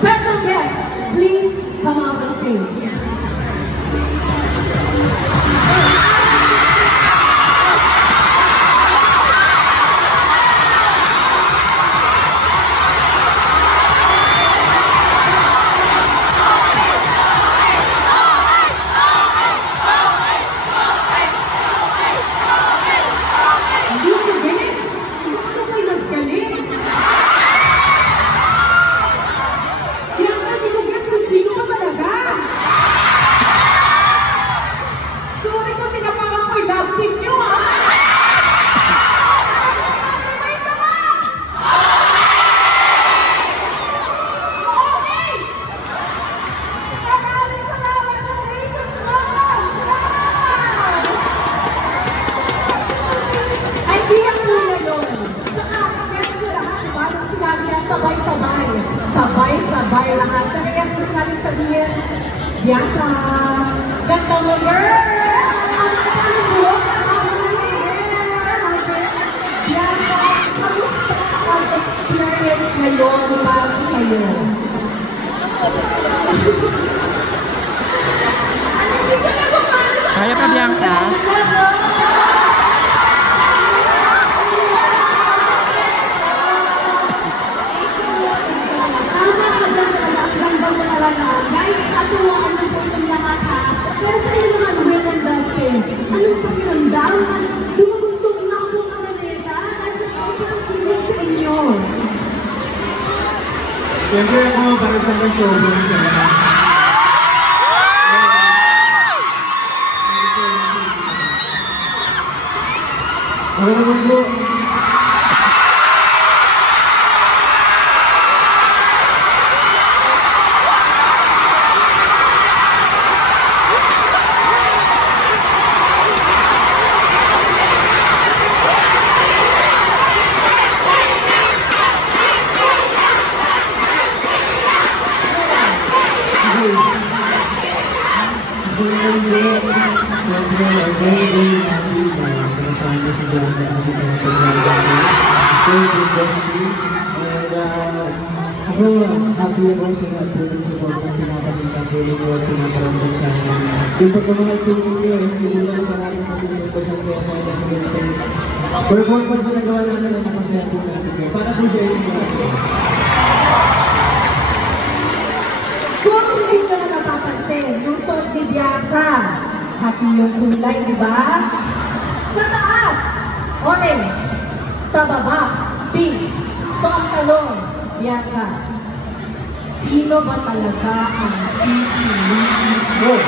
Special guest, please come on the stage. Sabay-sabay lahat. Kaya gusto natin sabihin, Bianca, ganda mo, girl! Bianca, kamusta ang experience ngayon para sa'yo? Kaya ka, Bianca? Guys, natuwaan lang po itong lahat ha. Pero sa inyo naman, Will and Dustin, anong pakiramdam na dumugtog na po ang Araneta? At sa sobrang kilig sa inyo. Siyempre ako, para sa mga sobrang siya. Ako naman po. Kasama si Bianca kasi sa paglalaan. Of course, with Dusty. And Ako, happy ako sa lahat po ng support na pinapakita po ninyo at pinaparamdam sa akin. Yung pagkamahal po ninyo, hindi ko lang maraming matulungkosan ko sa akin sa ganitong performance na nagawa namin at nakasaya po natin kayo. Para po sa inyo. Kung hindi ka na napapansin, yung suot ni Bianca, happy yung kulay, di ba? Sa taas, orange. Sa baba, pink. So ang tanong, Bianca, sino ba talaga ang pipiliin mo?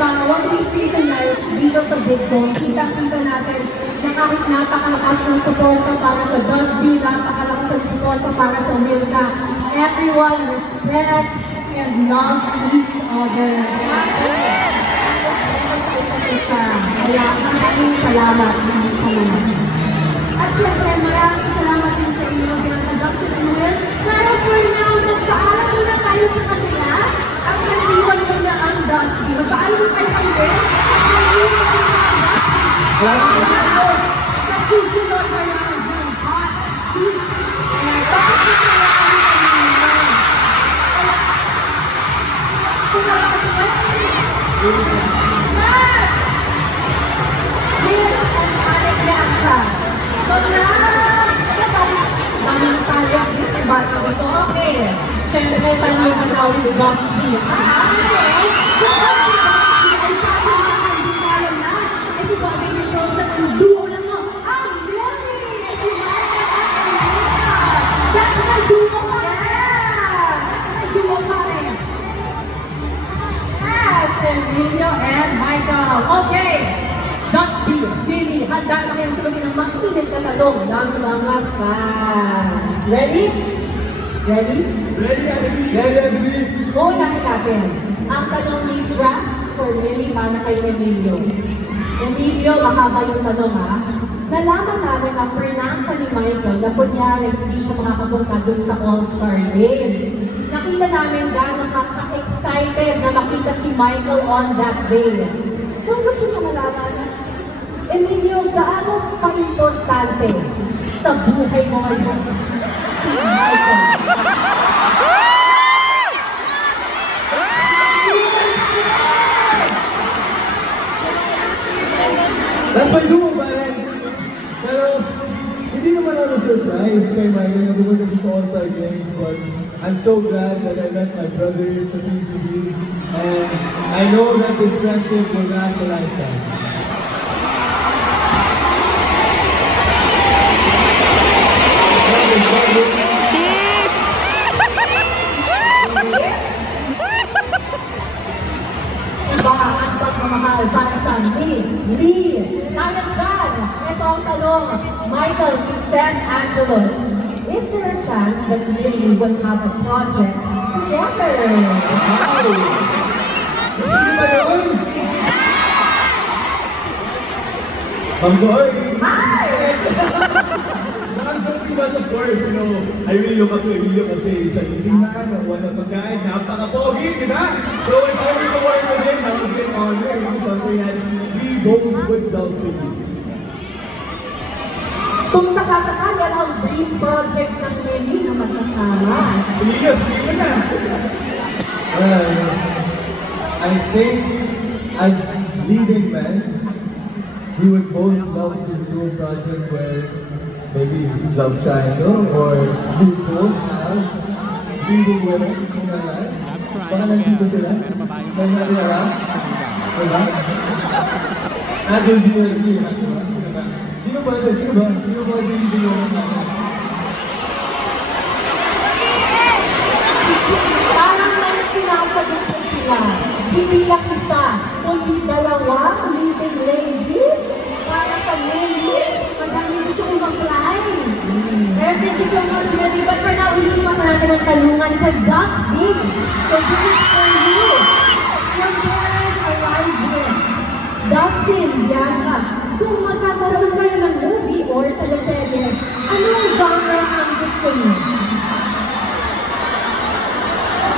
What we see tonight dito sa Big Dome, kita-kita natin na kahit napakalakas ng suporta para sa Dusty, napakalakas ng suporta para sa Milka, everyone respects and loves each other. Kaya maraming salamat. At syempre, maraming salamat din sa inyo, Bianca, Dusty and Will. Pero for now, magpaalam muna tayo sa kanila at naiwan muna ang Dusty. Magpaalam muna tayo kay Will at naiwan muna ang Dusty. Kasusunod na lang ng hot seat. Bakit ito na Will and Ate Bianca. Tamang talyak dito ba ito? Okay. Siyempre tayo manawin yung Dusty. Okay. Kung ang Dusty ay sasamahan din tayo na, ito ba rin ito sa duo na mo? Ang Mary! Si Michael at Amanda! That's my duo pa rin! That's my duo pa rin! Yes! Emilio and Michael. Okay. Dusty, Billy, handa na kayo sagutin ng makinig na tanong ng mga fans. Ready? Ready? Ready, Ate Unahin natin ang tanong ni Drafts for Lily para kay Emilio. Emilio, mahaba yung tanong ha. Nalaman namin na pranangka ni Michael na kunyari hindi siya makakapunta dun sa All-Star Games. Nakita namin gano'ng ka-excited na makita si Michael on that day. So gusto niya malaman, Emilio, gaano ka-importante sa buhay mo ngayon? Michael. That's my duo, pare. Pero, hindi naman ako surprise kay Michael na pumunta siya sa All-Star Games, but I'm so glad that I met my brother sa PTV, and I know that this friendship will last a lifetime. Iba ang pagmamahal para sa Lee. Kaya dyan, ito ang tanong, Michael San Angelos. Is there a chance that Lily would have a project together? Wow! Gusto niyo ba yun? Ma'am Joy! Hi! I'm joking, but of course, you know, I really look up to Emilio kasi he's a leading man, one of a kind, napaka-pogi, di ba? So if I were to work with him, that would be an honor, you know, something that we both would love to do. Kung sakasakali, ano ang dream project ng Lily na magkasama? Emilio, sabihin mo na! Well, I think as leading men, we would both love to do a project where maybe love triangle or we both have leading women in our lives. Baka nandito sila. May nakilala. Diba? That will be a dream. Sino ba ito? Sino ba? Sino ba ito yung women natin? Parang may sinasagot na sila. Hindi lang isa, kundi dalawang leading lady para sa Lily. Madami gusto kong mag-fly. Thank you so much, Mary. But for now, iliwan pa natin ang katanungan sa Dusty. So this is for you. From parent Elijah. Dustin, Bianca, kung magkakaroon kayo ng movie or teleserye, anong genre ang gusto niyo?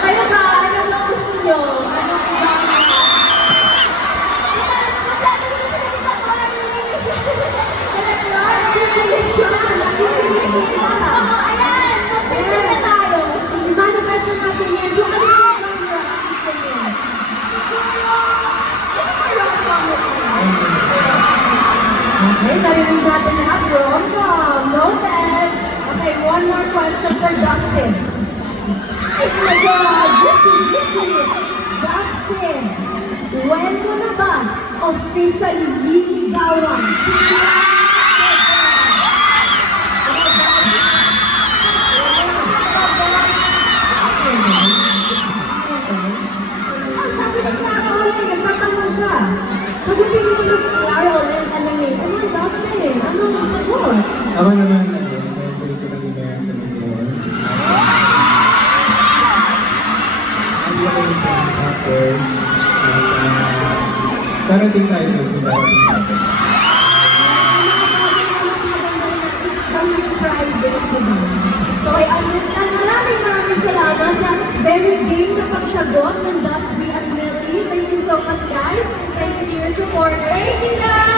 Kayo ba? Ano bang gusto nyo? Anong genre? Kompleto dito sa nakita ko ang linis. Oo, ayan! Mag-picture na tayo. I-manifest na natin yan. So, ano yung genre ang gusto niyo? Ano ba rom-com? Okay, narinig natin lahat. Rom-com. Noted. Okay, one more question for Dustin. Ay, medyo juicy. Dustin, when mo na ba officially liligawan? Sabi ni Clara Olen, nagtatanong siya. Sagutin mo na Clara Olen ka na name. Ano, Dustin? Anong sagot? Ako naman, na-enjoy ko lang yung meron talaga yun. Hindi ako yung factor. Darating tayo dito, darating tayo. So I understand. Maraming salamat sa very game na pagsagot ng Dusty at Millie. Thank you so much, guys. And thank you to your support. Thank you, guys!